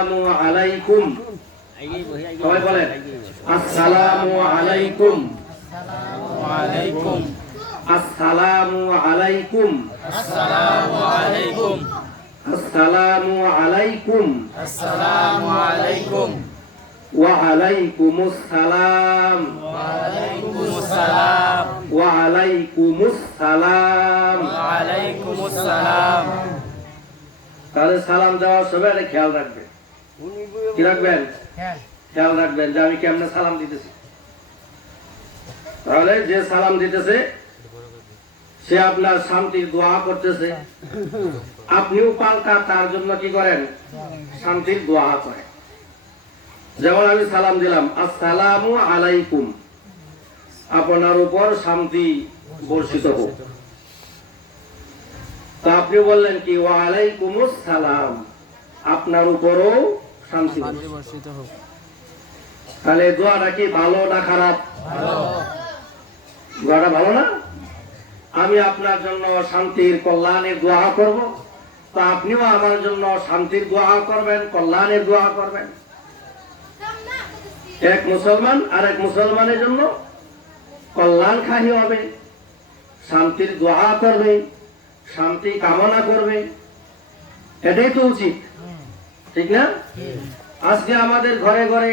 আসসালামু আলাইকুম। সবাই বলেন আসসালামু আলাইকুম। ওয়ালাইকুম আসসালামু আলাইকুম। আসসালামু আলাইকুম আসসালামু আলাইকুম। আসসালামু আলাইকুম ওয়া আলাইকুমুস সালাম। ওয়ালাইকুমুস সালাম ওয়া আলাইকুমুস সালাম। ওয়ালাইকুমুস সালাম। তাহলে সালাম দেওয়ার সময় একটা খেয়াল রাখবেন। কি রাখবেন? খেয়াল রাখবেন যে আমি কেমনে সালাম দিতেছি। তাহলে যে সালাম দিতেছে সে আপনার শান্তির দোয়া করতেছে, আপনিও পাল্টা তার জন্য কি করেন? শান্তির দোয়া করেন। যেমন আমি সালাম দিলাম আসসালামু আলাইকুম, আপনার উপর শান্তি বর্ষিত হোক। তা আপনি বললেন কি ওয়া আলাইকুমুস সালাম, আপনার উপরও শান্তি বর্ষিত হোক। তাহলে দোয়াটা কি ভালো না খারাপ? দোয়াটা ভালো না? আমি আপনার জন্য শান্তির কল্যাণের দোয়া করব, তা আপনিও আমার জন্য শান্তির দোয়া করবেন, কল্যাণের দোয়া করবেন। এক মুসলমান আর এক মুসলমানের জন্য কল্যাণকামী হবে, শান্তির দোয়া করবে, শান্তি কামনা করবে। এটাই তো উচিত, ঠিক না? আজকে আমাদের ঘরে ঘরে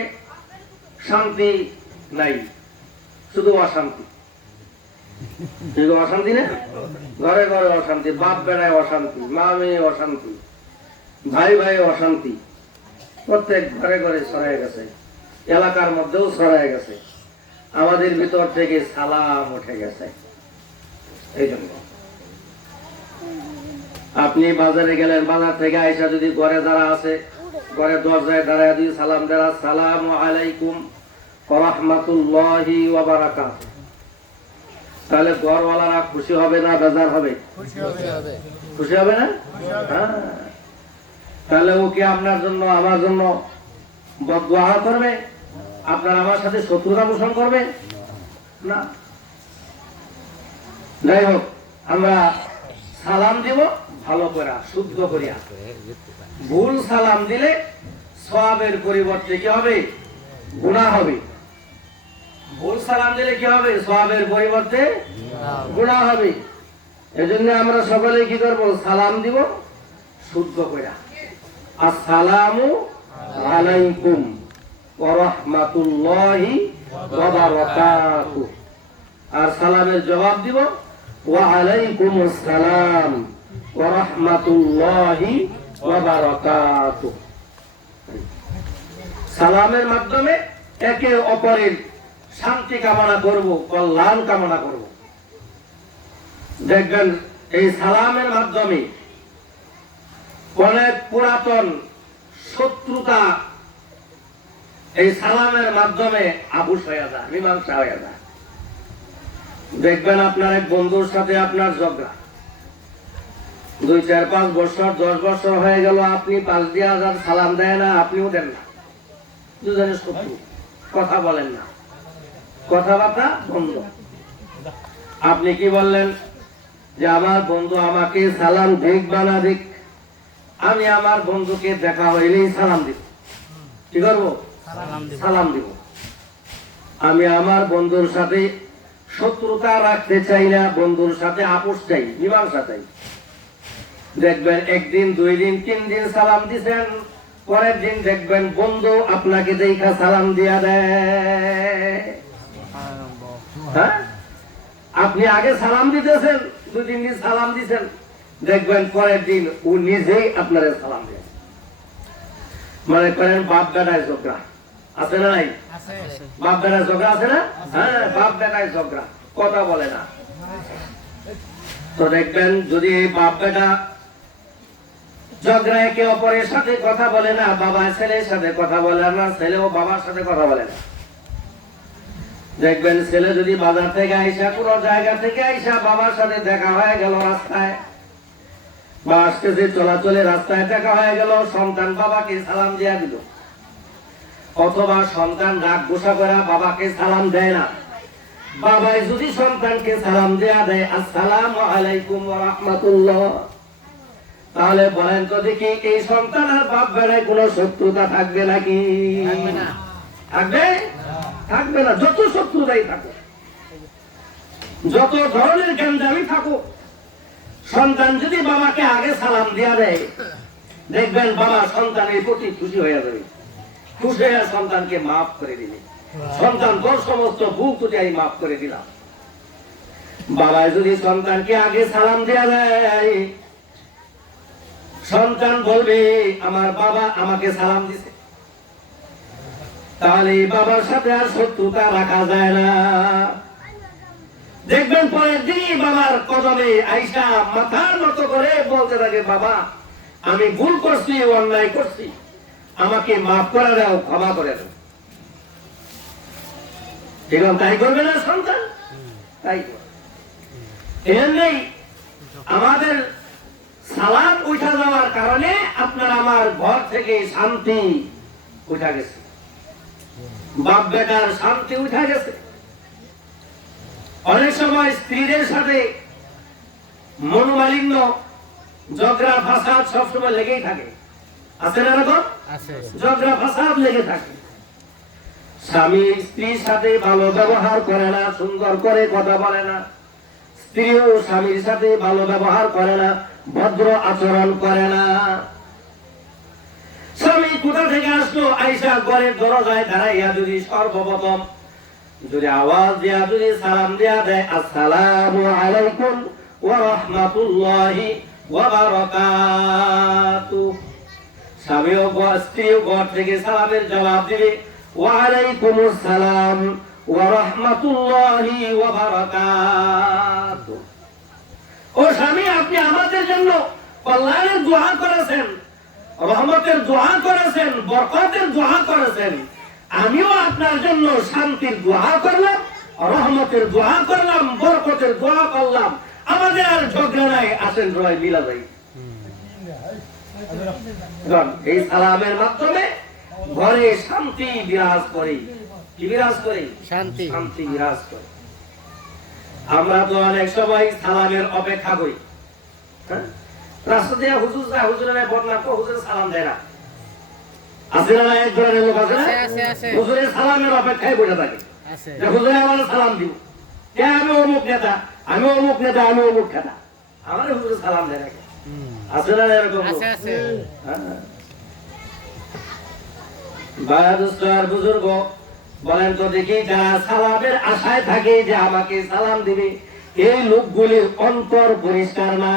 শান্তি নাই, শুধু অশান্তি। অশান্তি না? ঘরে ঘরে অশান্তি, বাপ বেড়ায় অশান্তি, মা মেয়ে অশান্তি, ভাই ভাই অশান্তি, প্রত্যেক ঘরে ঘরে ছড়ায় গেছে, এলাকার মধ্যেও ছড়ায় গেছে। আমাদের ভিতর থেকে সালাম উঠে গেছে। এই জন্য আপনি বাজারে গেলেন, বাজার থেকে আইসা যদি ঘরে যারা আছে, ঘরে দরজায় দাঁড়ায় যদি সালাম দেন আসসালামু আলাইকুম ওয়া রাহমাতুল্লাহি ওয়া বারাকাতুহু, তাহলে ঘরওয়ালারা খুশি হবে না বেজার হবে? খুশি হবে না? হ্যাঁ। তাহলে ও কি আপনার জন্য আমার জন্য বদদোয়া করবে? আপনার আমার সাথে শত্রুতা পোষণ করবে না। যাই হোক, আমরা সালাম দিব ভালো করে, শুদ্ধ করিয়া। ভুল সালাম দিলে সওয়াবের পরিবর্তে কি হবে? গুনাহ হবে। ভুল সালাম দিলে কি হবে? সওয়াবের পরিবর্তে গুনাহ হবে। এজন্য আমরা সকলে কি করব? সালাম দিব শুদ্ধ কইরা, আসসালামু আলাইকুম ওয়া রাহমাতুল্লাহি ওয়া বারাকাতুহু। আর সালামের জবাব দিব ওয়া আলাইকুমুস সালাম ওয়া রাহমাতুল্লাহি ওয়া বারাকাতুহু। সালামের মাধ্যমে একে অপরের শান্তি কামনা করব, কল্যাণ কামনা করব। দেখবেন এই সালামের মাধ্যমে অনেক পুরাতন শত্রুতা এই সালামের মাধ্যমে আবুশ হয়ে যায়, মীমাংসা হয়ে যায়। দেখবেন আপনার এক বন্ধুর সাথে আপনার ঝগড়া, 2, 4, 5 বছর 10 বছর হয়ে গেল, আপনি 5,000 সালাম দেয় না, আপনিও দেন না, দুজনের শত্রু, কথা বলেন না, কথাবার্তা বন্ধ। আপনি কি বললেন যে আমার বন্ধু আমাকে সালাম দিক বা না দিক, আমি আমার বন্ধুকে দেখা হইলেই সালাম দিব। কি করবো? সালাম দিব। আমি আমার বন্ধুর সাথে শত্রুতা রাখতে চাই না, বন্ধুর সাথে আপোষ চাই, মীমাংসা চাই। দেখবেন 1 দিন 2 দিন 3 দিন সালাম দিছেন, পরের দিন দেখবেন বন্ধু আপনাকে দেখা সালাম দিয়া দেয়। হ্যাঁ, আপনি আগে সালাম দিতেছেন, 2-3 দিন সালাম দিছেন, দেখবেন পরের দিন ও নিজেই আপনারে সালাম দেয়। মনে করেন বাপ বেটায় ঝগড়া আছে না নাই? বাপ বেটায় ঝগড়া আছে না? হ্যাঁ, বাপ বেটায় ঝগড়া, কথা বলে না। তো দেখবেন যদি এই বাপ বেটা ঝগড়া একে অপরের সাথে কথা বলে না, বাবা ছেলের সাথে কথা বলে না, ছেলেও বাবার সাথে কথা বলে না। দেখবেন ছেলে যদি বাজার থেকে আইসা, কোন জায়গা থেকে আইসা বাবার সাথে দেখা হয়ে গেল রাস্তায়, বা আসতেছে চলাচলে রাস্তায় দেখা হয়ে গেল, সন্তান বাবাকে সালাম দিয়া দিল, অথবা সন্তান রাগ গোসা করে বাবাকে সালাম দেয় না, বাবাই যদি সন্তানকে সালাম দেয়া দেয় আসসালামু আলাইকুম ওয়া রাহমাতুল্লাহ, তাহলে বলেন তো দেখি এই সন্তান আর বাপ বেড়ায় কোনো শত্রুতা থাকবে নাকি? থাকবে? থাকবে না। যত শত্রুতাই থাকুক, যত ধরনের গ্যাঞ্জামি থাকুক, সন্তান যদি বাবাকে আগে সালাম দিয়া দেয়, দেখবেন বাবা সন্তানের প্রতি খুশি হয়ে যাবে। খুশি হয়ে সন্তানকে মাফ করে দিবে। সন্তান তোর সমস্ত ভুল তুই আমি মাফ করে দিলাম। বাবা যদি সন্তানকে আগে সালাম দেয়া দেয়, সন্তান বলবে আমার বাবা আমাকে সালাম দিছে, তাহলে বাবার সাথে আর শত্রুতা রাখা যায় না। দেখবেন পরের দিনই বাবার কদমে আইসা মাথার মতো করে বলতে থাকে, বাবা আমি ভুল করছি, অন্যায় করছি, আমাকে মাফ করে দাও, ক্ষমা করে দাও। ঠিক আছে? তাই করবে না সন্তান? তাই এর নেই আমাদের সালাম উঠা যাওয়ার কারণে আপনার আমার ঘর থেকে শান্তি উঠা গেছে, বাপ বেটার শান্তি উঠা গেছে। অনেক সময় স্ত্রীদের সাথে মনোমালিন্য, ঝগড়া ফাসাদ সবসময় লেগেই থাকে। আছে না এরকম? ঝগড়া ফাসাদ লেগে থাকে। স্বামী স্ত্রীর সাথে ভালো ব্যবহার করে না, সুন্দর করে কথা বলে না। স্ত্রীও স্বামীর সাথে ভালো ব্যবহার করে না, ভদ্র আচরণ করে না। স্বামী কোথা থেকে আসলো, আইসা ঘরের দরজায় দাঁড়াইয়া যদি সর্বপ্রথম যদি আওয়াজ দিয়া যদি সালাম দিয়া দেয়, আসসালামু আলাইকুম ওয়া রাহমাতুল্লাহি ওয়া বারাকাতুহু, স্বামীও স্ত্রীও ঘর থেকে সালামের জবাব দিবে, ওয়া আলাইকুমুস সালাম ওয়া রাহমাতুল্লাহি ওয়া বারাকাতুহু। ও স্বামী, আপনি আমাদের জন্য কল্যাণের দোয়া করেছেন, রহমতের দোয়া করেছেন, বরকতের দোয়া করেছেন, আমিও আপনার জন্য শান্তির দোয়া করলাম, রহমতের দোয়া করলাম, বরকতের দোয়া করলাম। আমাদের আর ঝগড়া নাই, আসেন সবাই মিলা যাই। এই সালামের মাধ্যমে ঘরে শান্তি বিরাজ করে। কি বিরাজ করে? শান্তি। শান্তি বিরাজ করে। আমরা তো অনেক সময় সালামের অপেক্ষা করি। রাস্তা দিয়ে হুজুর যায়, হুজুরের বদনাম করে হুজুরের সালাম দেয় না। আছে না? এক ধরনের লোক আছে না, হুজুরের সালামের অপেক্ষায় বসে থাকে, হুজুরে আমার সালাম দিব। আমি অমুক নেতা, আমি অমুক নেতা, আমি অমুক নেতা, আমার হুজুরের সালাম দেয় না। আছে না এরকম? বুজুর্গ বলেন তো দেখি, যারা সালামের আশায় থাকে যে আমাকে সালাম দিবে, এই লোকগুলির অন্তর পরিষ্কার না।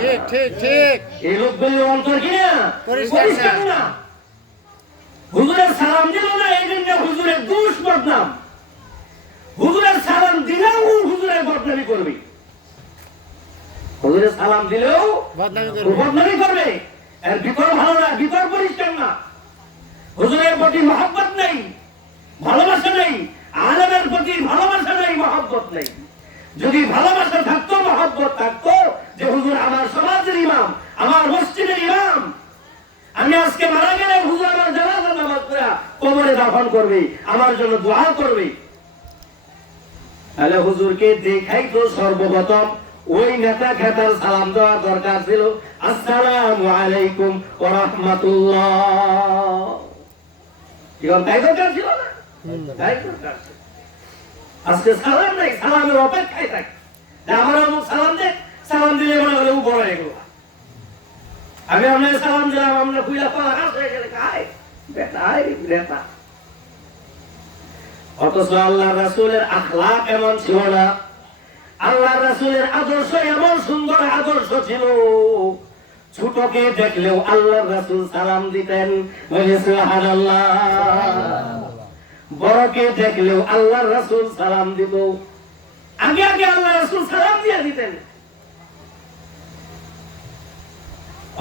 ঠিক ঠিক ঠিক। এই লোকগুলির অন্তর কি না? পরিষ্কার না। হুজুরের সালাম দিল না, এই জন্য হুজুরের দোষ বদনাম। হুজুরের সালাম দিলেও হুজুরের বদনামি করবে, হুজুরের সালাম দিলেও বদনামি করবে। এর ভিতর ভালো না, ভিতর পরিষ্কার না। হুজুরের প্রতি মহব্বত নেই, ভালোবাসা নেই। আলেমের প্রতি ভালোবাসা নেই, মহব্বত নেই। যদি ভালোবাসা থাকতো, মহব্বত থাকতো, যে হুজুর আমার সমাজের ইমাম, আমার মসজিদের ইমাম, আমি আজকে মারা গেলে হুজুর আমার জানাজা নামাজ পড়া কবরে দাফন করবে, আমার জন্য দোয়া করবে। তাহলে হুজুরকে দেখাই তো সর্বপ্রথম ওই নেতা খেতার সালাম দেওয়ার দরকার ছিল, আসসালামু আলাইকুম ওয়া রাহমাতুল্লাহ। তাই দরকার ছিল না? তাই দরকার ছিল। আজকে সালাম নাই, সালামের অপেক্ষায় থাকে। আমার অমুক সালাম দে, সালাম দিলে মনে হলে বড় হয়ে গেল। আমি আপনার সালাম দিলাম, আমরা কুইলা পালা কাজ হয়ে গেলে খাই বেটা। অথচ আল্লাহ রাসূলের আখলাক এমন ছিল না, আল্লাহ রাসূলের আদর্শ এমন সুন্দর আদর্শ ছিল, ছোটকে দেখলেও আল্লাহ রাসূল সালাম দিতেন, সুবহানাল্লাহ। বড়কে দেখলেও আল্লাহ রাসূল সালাম দিত, আগে আগে আল্লাহ রাসূল সালাম দিয়ে দিতেন।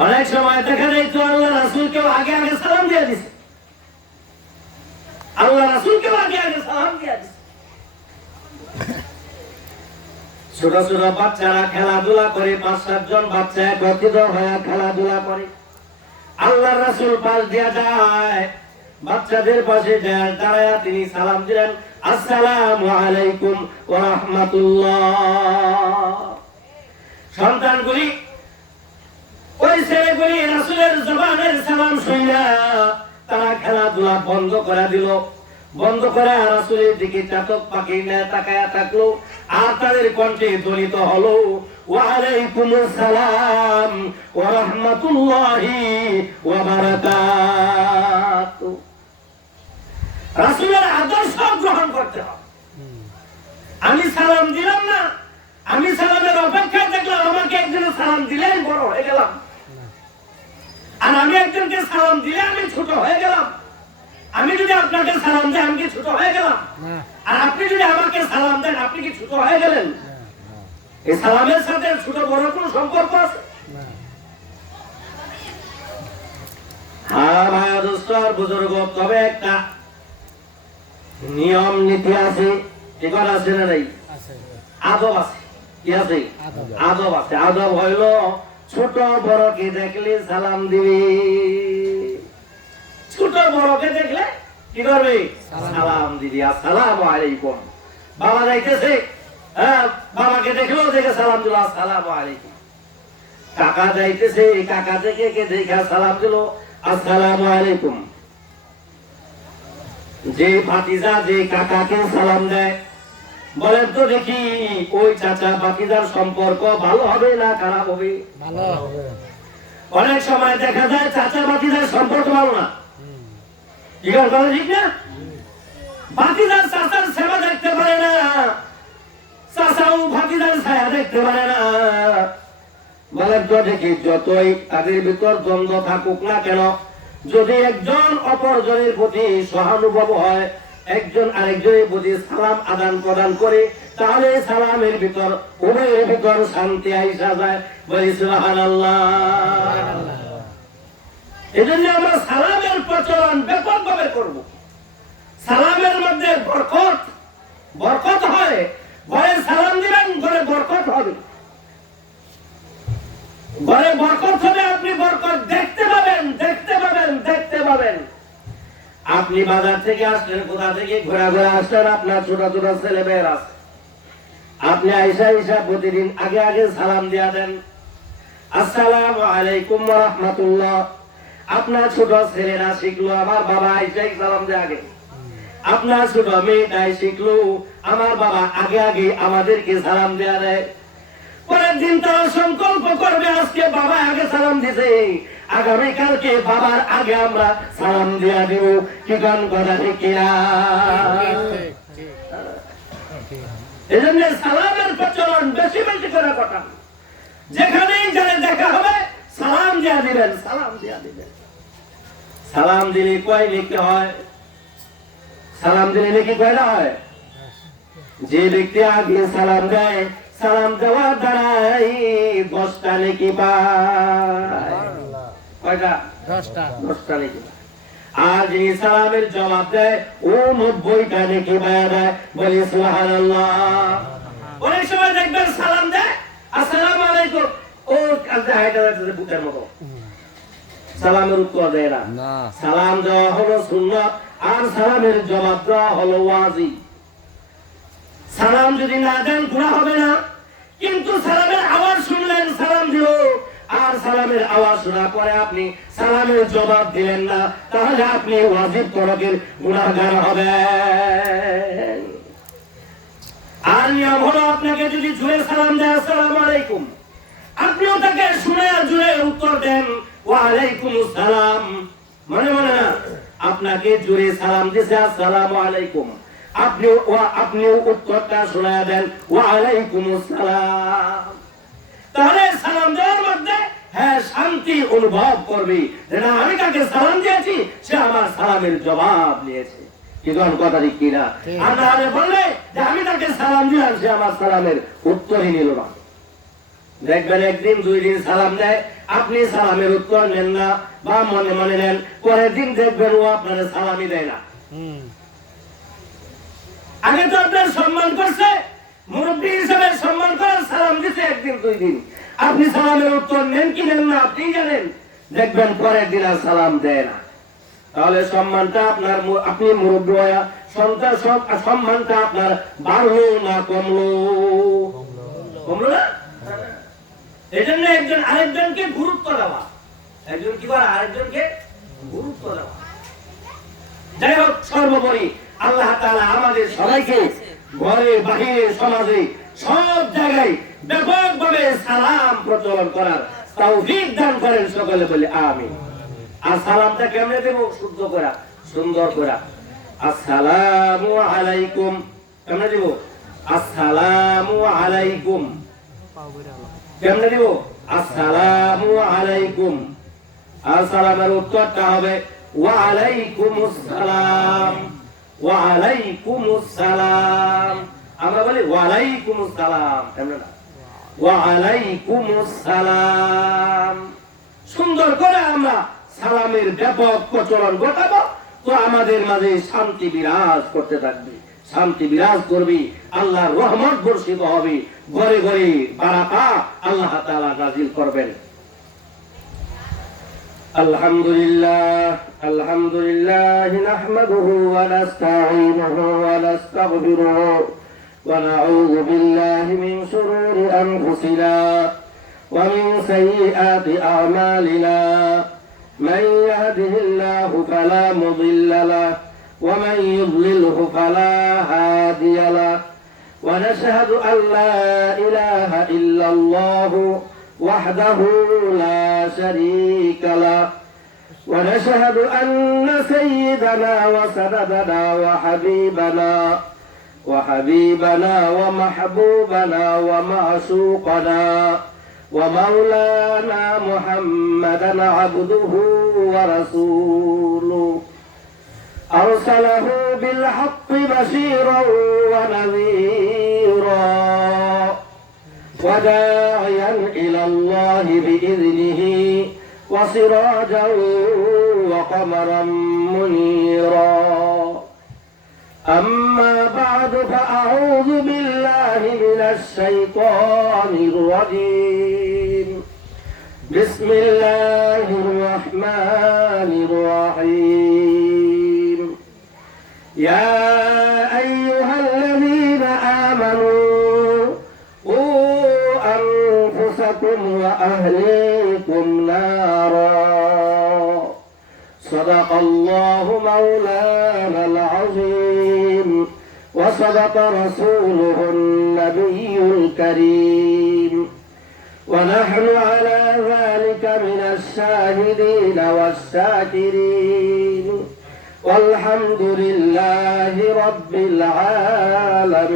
অনেক সময় দেখা যায় তো আল্লাহ রাসূলকেও আগে আগে সালাম দিয়ে দিছে, আল্লাহ রাসূলকেও আগে আগে সালাম দিয়ে দিছে। ছোট ছোট বাচ্চারা খেলাধুলা করে, 5-7 জন বাচ্চা একত্রিত হয়ে খেলাধুলা করে, আল্লাহ রাসূল পাশ দিয়া যায়, বাচ্চাদের পাশে দাঁড়ায়া তিনি সালাম দিলেন, আসসালামু আলাইকুম ওয়া রাহমাতুল্লাহ। সন্তানগুলি ওই ছেলেগুলি রাসূলের জবানের সালাম শুনিয়া তারা খেলাধুলা বন্ধ করে দিল, বন্ধ করে রাসূলের দিকে চাতক পাখির ন্যায় তাকায়া থাকলো। আর তাদের কণ্ঠে ধ্বনিত হলো ওয়া আলাইকুমুস সালাম ওয়া রাহমাতুল্লাহি ওয়া বারাকাতুহু। রাসূলের আদর্শ গ্রহণ করতে হবে। আমি সালাম দিলাম না, আমি সালামের অপেক্ষায় দেখলাম, আমাকে একজন সালাম দিলেন বড় হয়ে গেলাম, আর আমি একজনকে সালাম দিলে আমি ছোট হয়ে গেলাম। আমি যদি আপনাকে সালাম দেই আমি কি ছোট হয়ে গেলাম? আর আপনি যদি আমাকে সালাম দেন আপনি কি ছোট হয়ে গেলেন? এই সালামের সাথে ছোট বড় কোনো সম্পর্ক আছে? হ্যাঁ ভাই দোস্ত আর বুজুর্গ, তবে একটা নিয়ম নীতি আছে, ঠিক আছে না নাই? আদব আছে। কি আছে? আদব আছে। আদব হইল ছোট বড়কে দেখলে সালাম দিবি। ছোট বড়কে দেখলে কি করবি? সালাম দিবি। আসসালামু আলাইকুম। বাবা যাইতেছে, হ্যাঁ বাবাকে দেখলো, দেখে সালাম দিল আসসালামু আলাইকুম। কাকা যাইতেছে, কাকা দেখে কে দেখে সালাম দিল আসসালামু আলাইকুম। যে ভাতিজা যে কাকাকে সালাম দেয়, বলেন তো দেখি ওই চাচা ভাতিজার সম্পর্ক ভালো হবে না খারাপ হবে? ভালো হবে। অনেক সময় দেখা যায় চাচা ভাতিজার সম্পর্ক ভালো না, ঠিক আছে ঠিক না? ভাতিজার চাচার সেবা দেখতে পারে না, চাচাও ভাতিজার ছায়া দেখতে পারে না। বলেন তো দেখি যতই তাদের ভিতর দ্বন্দ্ব থাকুক না কেন, যদি একজন অপরজনের প্রতি সহানুভব হয়, একজন আরেকজনের প্রতি সালাম আদান প্রদান করে, তাহলে সালামের ভিতর উভয়ের ভিতর শান্তি আইসা যায়। বলি সুবহানাল্লাহ। এজন্য আমরা সালামের প্রচলন ব্যাপকভাবে করব। সালামের মধ্যে বরকত, বরকত হয়। ঘরে সালাম দিবেন, ঘরে বরকত হবে। ঘরে বরকত হবে, আপনি বরকত দেখতে পাবেন, দেখতে পাবেন, দেখতে পাবেন। আপনি বাজার থেকে আসলেন, কোথা থেকে ঘোরা ঘোরা আসলেন, আপনার ছোট ছোট ছেলে মেয়ের আছে, আপনি আইসা আইসা প্রতিদিন আগে আগে সালাম দিয়া দেন, আসসালামু আলাইকুম ওয়া রাহমাতুল্লাহ। আপনার ছোট ছেলেরা শিখলো আমার বাবা আইসাই সালাম দেয় আগে, আপনার ছোট মেয়েটাই শিখলো আমার বাবা আগে আগে আমাদেরকে সালাম দেয়া দেয়। পরের দিন তারা সংকল্প করবে আজকে বাবা আগে সালাম দিছে, আগামীকালকে বাবার আগে আমরা সালাম দিয়া দেব। কি গান কথা ঠিক কিনা? এই জন্য সালামের প্রচলন বেশি বেশি করে কথা, যেখানেই যারা দেখা হবে সালাম দিয়া দিবেন, সালাম দিয়া দিবেন। সালাম দিলে কয় লিখতে হয়? সালাম দিলে নাকি কয়টা হয়? যে ব্যক্তি আগে সালাম দেয়, সালাম দেওয়ার দ্বারাই 10টা নেকি পায়। কয়টা? 10টা নেকি পায়। আর যিনি সালামের জবাব দেয় ও 90টা নেকি পায় দেয়। বলি সুবহানাল্লাহ। অনেক সময় দেখবেন সালাম দেয় আসসালামু আলাইকুম, ও কাছে হাইটা যাচ্ছে বুকের মতো, সালামের উত্তর দেয় না। সালাম দেওয়া হলো সুন্নাত, আর সালামের জবাব দেওয়া হলো ওয়াজিব। সালাম যদি না দেন গুনাহ হবে না, কিন্তু সালামের আওয়াজ শুনলেন সালাম দিল, আর সালামের আওয়াজ শোনার পরে আপনি সালামের জবাব দিলেন না, তাহলে আপনি ওয়াজিব তরকের গুনাহগার হবেন। আর নিয়ম হলো আপনাকে যদি জুড়ে সালাম দেয় আসসালামু আলাইকুম, আপনিও তাকে শুনে জুড়ে উত্তর দেন ওয়া আলাইকুমুস সালাম। মনে মনে না, আপনাকে জুড়ে সালাম দিছে আসসালামু আলাইকুম, আপনিও উত্তরটা শোনা দেন ওয়া আলাইকুমুস সালাম। তাহলে সালাম দেওয়ার মধ্যে হ্যাঁ শান্তি অনুভব করবি, যে না আমি তাকে সালাম দিয়েছি, সে আমার সালামের জবাব নিয়েছে। কি কোন কথা ঠিক কিনা? আর নাহলে বললে যে আমি তাকে সালাম দিলাম, সে আমার সালামের উত্তরই নিল না। দেখবেন একদিন দুই দিন সালাম দেয়, আপনি সালামের উত্তর নেন না বা মনে মনে নেন, পরের দিন দেখবেন ও আপনার সালামই দেয় না। আগে তো আপনার সম্মান করছে, মুরব্বী হিসেবে সম্মান করার সালাম দিতে একদিন দুই দিন, আপনি সালামের উত্তর নেন কি নেন না আপনি জানেন, দেখবেন পরের দিন আর সালাম দেয় না। তাহলে সম্মানটা আপনার, আপনি মুরব্বী হয়া সন্তান সম্মানটা আপনার বাড়লো না কমলো? কমলো না? এই জন্য একজন আরেকজনকে গুরুত্ব দেওয়া, একজন কি করে আরেকজনকে গুরুত্ব দেওয়া। যাই হোক, সর্বোপরি আল্লাহ তাআলা আমাদের সবাইকে ঘরে বাহিরে সমাজে সব জায়গায় ব্যাপকভাবে সালাম প্রচলন করার তৌফিক দান করেন। সকলে বলি আমিন। আর সালামটা কেমনে দেব? শুদ্ধ করে, সুন্দর করে। আসসালামু আলাইকুম কেমনে দেব? আসসালামু আলাইকুম কেমনে দেব? আসসালামু আলাইকুম। আর সালামের উত্তরটা হবে ওয়া আলাইকুমুস সালাম, ওয়া আলাইকুমুস সালাম। আমরা বলি ওয়া আলাইকুমুস সালাম, কেমনে না? ওয়া আলাইকুমুস সালাম। সুন্দর করে আমরা সালামের ব্যাপক প্রচলন ঘটাবো, তো আমাদের মাঝে শান্তি বিরাজ করতে থাকবে, শান্তি বিরাজ করবে, আল্লাহর রহমত বর্ষিত হবে, ঘরে ঘরে বারাকা আল্লাহ তাআলা নাযিল করবেন। আলহামদুলিল্লাহ, আলহামদুলিল্লাহ নাহমাদুহু ওয়া নাস্তাঈনুহু ওয়া নাস্তাগফিরুহু ওয়া নাউযু বিল্লাহি মিন শুরুরি আনফুসিনা ওয়া মিন সাইয়্যাতি আ'মালিনা। من يهده الله فلا مضل له ومن يضلله فلا هادي له ونشهد أن لا إله إلا الله وحده لا شريك له ونشهد أن سيدنا وسندنا وحبيبنا ومحبوبنا ومعشوقنا ومولانا محمدا عبده ورسوله أرسله بالحق بشيرا ونذيرا وداعيا إلى الله بإذنه وسراجا وقمرا منيرا. أما بعد فأعوذ بالله من الشيطان الرجيم. بسم الله الرحمن الرحيم. يا أيها الذين آمنوا قوا أنفسكم وأهليكم نارا. صدق الله مولانا العظيم وصدق رسوله النبي الكريم ونحن على ذلك من الشاهدين والشاكرين والحمد لله رب العالمين.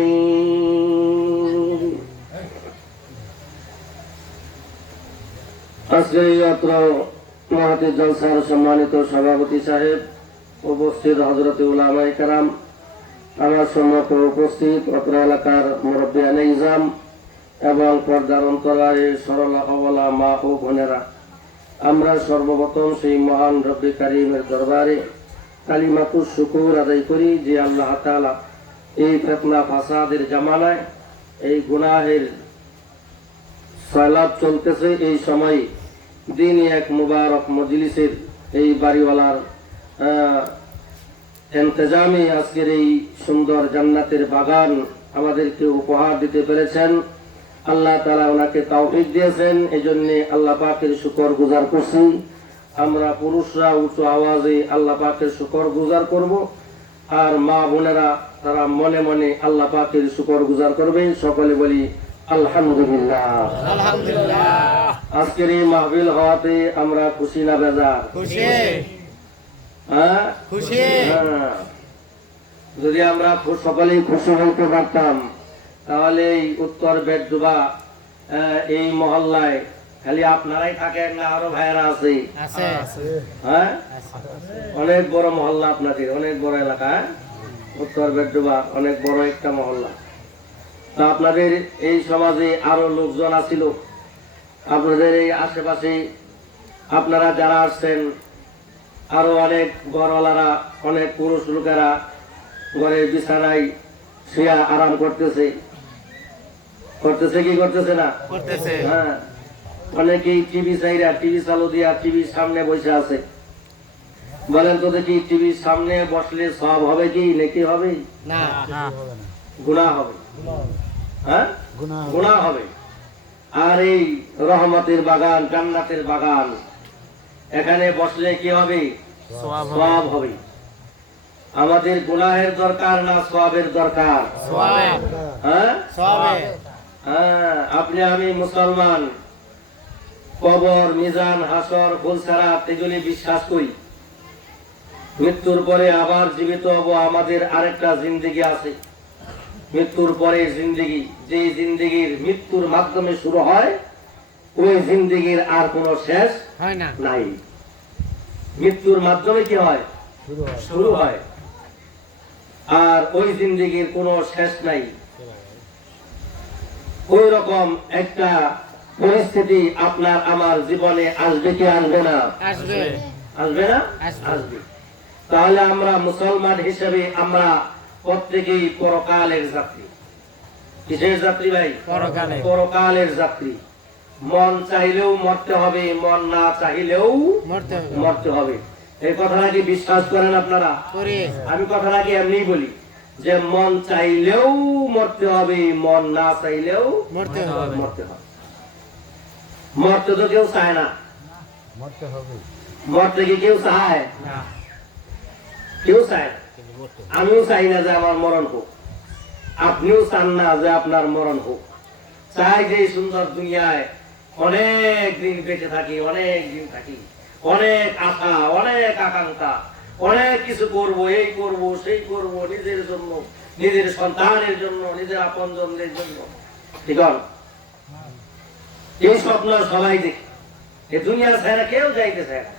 মহাতি জলসার সম্মানিত সভাপতি সাহেব, উপস্থিত হযরত উলামায়ে কেরাম, আমার সম্মুখে উপস্থিত অত্র এলাকার মুরব্বিয়ানে ইজাম এবং পর্দার অন্তরালে সরলা অবলা মা ও বোনেরা, আমরা সর্বপ্রথম সেই মহান রব্বে কারীমের দরবারে কালিমাতুশ শুকুর আদায় করি যে আল্লাহ তাআলা এই ফিতনা ফাসাদের জামানায়, এই গুনাহের সয়লাব চলতেছে, এই সময় দিনই এক মুবারক মজলিসের এই বাড়িওয়ালার ইন্তজামে আজকের এই সুন্দর জান্নাতের বাগান আমাদেরকে উপহার দিতে পেরেছেন। আল্লাহ তাআলা ওনাকে তৌফিক দিয়েছেন, এজন্য আল্লাহ পাকের শুকর গুজার করছি। আমরা পুরুষরা উঁচু আওয়াজে আল্লাহ পাকের শুকর গুজার করব, আর মা বোনেরা তারা মনে মনে আল্লাহ পাকের শুকর গুজার করবে। সকলে বলি আলহামদুলিল্লাহ। আলহামদুলিল্লাহ। আজকের এই মাহফিল হওয়াতে আমরা খুশি না বেজার? খুশি। হ্যাঁ খুশি। হ্যাঁ। যদি আমরা সকলেই খুশি হইতে পারতাম, তাহলে এই উত্তর বেডডুবা এই মহল্লায় খালি আপনারাই থাকেন না আরো ভাইয়েরা আছে? হ্যাঁ, অনেক বড় মহল্লা আপনাদের, অনেক বড় এলাকা। উত্তর বেডডুবা অনেক বড় একটা মহল্লা। তা আপনাদের এই সমাজে আরো লোকজন আছিল, আপনাদের এই আশেপাশে আপনারা যারা আসছেন, আরো অনেক ঘরওয়ালারা, অনেক পুরুষ লোকেরা ঘরের বিছানায় শুয়া আরাম করতেছে কি করতেছে না? হ্যাঁ, অনেকেই টিভি চাইরা, টিভি চালু দিয়া টিভির সামনে বসে আছে। বলেন তো দেখি, টিভির সামনে বসলে সব হবে কি নাকি হবে? গুনাহ হবে। হ্যাঁ, গুনাহ হবে। আর এই রহমতের বাগান, জান্নাতের বাগান, এখানে বসলে কি হবে? সওয়াব হবে। আমাদের গুনাহের দরকার না সওয়াবের দরকার? হ্যাঁ, হ্যাঁ। আপনি আমি মুসলমান, কবর, মিজান, হাসর, ফুলসারাত এগুলি বিশ্বাস করি। মৃত্যুর পরে আবার জীবিত হব, আমাদের আরেকটা জিন্দেগি আছে। মৃত্যুর পরে জিন্দেগি, যে জিন্দেগির মৃত্যুর মাধ্যমে শুরু হয়, ওই জিন্দেগির আর কোনো শেষ হয় না। নাই। মৃত্যুর মাধ্যমে কি হয়? শুরু হয়। আর ওই জিন্দেগির কোনো শেষ নাই। ওই রকম একটা পরিস্থিতি আপনার আমার জীবনে আসবে কি আসবে না? আসবে। আসবে না? আসবে। আসবে। তাহলে আমরা মুসলমান হিসেবে আমরা প্রত্যেকেই পরকালের যাত্রী। কিসের যাত্রী ভাই? পরকালের। পরকালের যাত্রী। মন চাইলেও মরতে হবে, মন না চাইলেও মরতে হবে। মরতে হবে। এই কথাটা কি বিশ্বাস করেন আপনারা? করি। আমি কথাটা কি এমনি বলি যে মন চাইলেও মরতে হবে, মন না চাইলেও মরতে হবে। মরতে হবে। মরতে তো কেউ চায় না। মরতে কি কেউ চায়? না। কেউ চায় না। আমিও চাই না যে আমার মরণ হোক, আপনিও চান না যে আপনার মরণ হোক। চাই যে সুন্দর দুনিয়ায় অনেক দিন বেঁচে থাকি, অনেক দিন থাকি, অনেক আশা, অনেক আকাঙ্ক্ষা, অনেক কিছু করব, এই করব, সেই করব, নিজের জন্য, নিজের সন্তানের জন্য, নিজের আপনজনদের জন্য। ঠিক আছে? এই স্বপ্ন সবাই দেখে। এই দুনিয়া ছেড়ে কেউ যাইতে চায় না।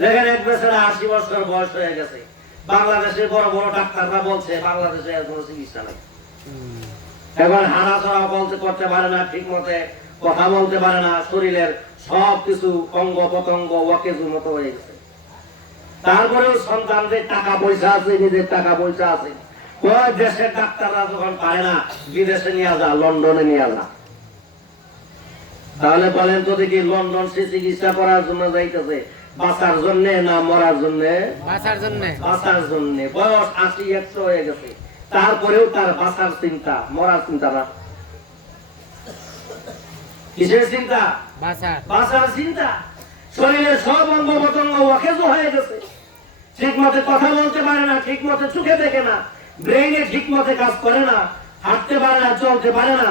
দেখেন এক বেচারা 80 বছর বয়স হয়ে গেছে, বাংলাদেশের বড় বড় ডাক্তাররা বলছে বাংলাদেশে আর কোনো চিকিৎসা নাই। এখন হাঁটাচলা বলতে করতে পারে না, ঠিক মতে কথা বলতে পারে না, শরীরের সব কিছু অঙ্গ প্রত্যঙ্গ অকেজুর মতো হয়ে গেছে। তারপরেও সন্তানদের টাকা পয়সা আছে, নিজের টাকা পয়সা আছে। ওই দেশের ডাক্তাররা যখন পারে না, বিদেশে নিয়ে যা, লন্ডনে নিয়ে যা। তাহলে বলেন তো দেখি, লন্ডন সে চিকিৎসা করার জন্য যাইতেছে বাঁচার জন্য না মরার জন্য? বাঁচার জন্য। বাঁচার জন্য। বয়স 80-100 হয়ে গেছে, তারপরেও তার বাঁচার চিন্তা, মরার চিন্তা না। কিসের চিন্তা? বাঁচার চিন্তা। শরীরের সব অঙ্গ প্রত্যঙ্গ অকেজো হয়ে গেছে, ঠিক মতে কথা বলতে পারে না, ঠিক মতে চোখে দেখে না, ব্রেইনে ঠিক মতে কাজ করে না, হাঁটতে পারে না, চলতে পারে না।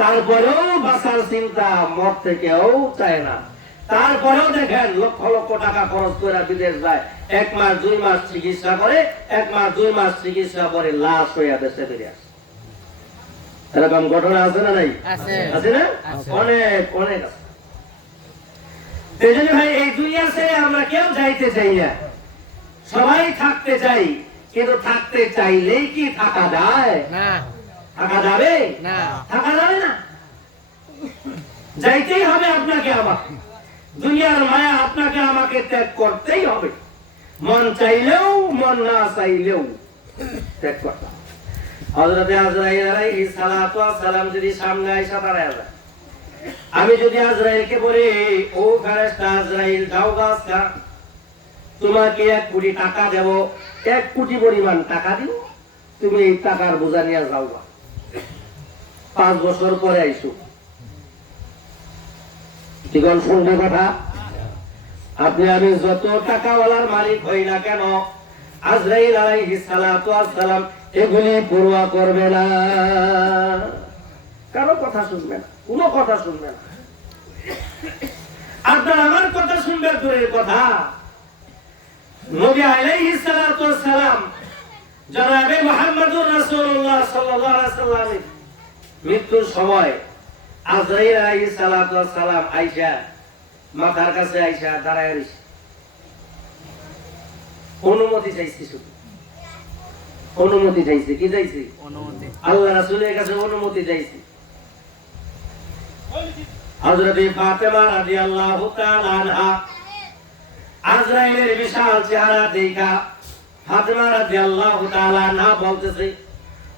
তারপরেও বাঁচার চিন্তা, মরতে কেউ চায় না। তারপরেও দেখেন লক্ষ লক্ষ টাকা খরচ করে বিদেশ যায়, 1 মাস 2 মাস চিকিৎসা করে, 1 মাস 2 মাস চিকিৎসা করে লাশ হয়ে দেশে ফিরে আসে। এরকম ঘটনা আছে না নাই? আছে না? অনেক অনেক আছে। এই জন্য ভাই এই দুনিয়া ছেড়ে আমরা কেউ যাইতে চাই না, সবাই থাকতে চাই। কিন্তু থাকতে চাইলেই কি থাকা যায়? না। থাকা যাবে না। থাকা যাবে না। যাইতেই হবে আপনাকে আমাকে। দুনিয়ার মায়া আপনাকে আমাকে ত্যাগ করতেই হবে, মন চাইলেও মন না চাইলেও ত্যাগ করতে হবে। হযরত আজরাইল আলাইহিস সালাতু ওয়াস সালাম যদি সামনে আইসা দাঁড়ায় যায়, আমি যদি আজরাইলকে বলি, ও ফেরেশতা আজরাইল যাও গাছটা, তোমাকে 1 কোটি টাকা দেব, 1 কোটি পরিমাণ টাকা দিব, তুমি এই টাকার বোঝা নিয়ে যাও, 5 বছর পরে আইসো। ঠিকন শুনবে কথা? আপনি আমি যত টাকাওয়ালার মালিক হই না কেন, আজরাইল আলাইহিস সালাতু ওয়াস সালাম এগুলি পরোয়া করবে না, কারো কথা শুনবে না, কোনো কথা শুনবে না। আপনার আমার কথা শুনবে দূরের কথা, নবী আলাইহিস সালাতু ওয়াস সালাম জনাবে মুহাম্মদুর রাসূলুল্লাহ সাল্লাল্লাহু আলাইহি ওয়াসাল্লামের মৃত্যুর সময় আজরাইল আলাইহিস সালাতু ওয়াস সালাম আয়েশা মাথার কাছে আয়েশা দাঁড়ায় রইছে, অনুমতি চাইছে, শুধু অনুমতি চাইছে। কি চাইছে? অনুমতি। আল্লাহ রাসূলের কাছে অনুমতি চাইছে। হযরত ফাতেমা রাদিয়াল্লাহু তাআলা আনহা আজরাইলের বিশাল চেহারা দেখা ফাতেমা রাদিয়াল্লাহু তাআলা আনহা বলতেছে,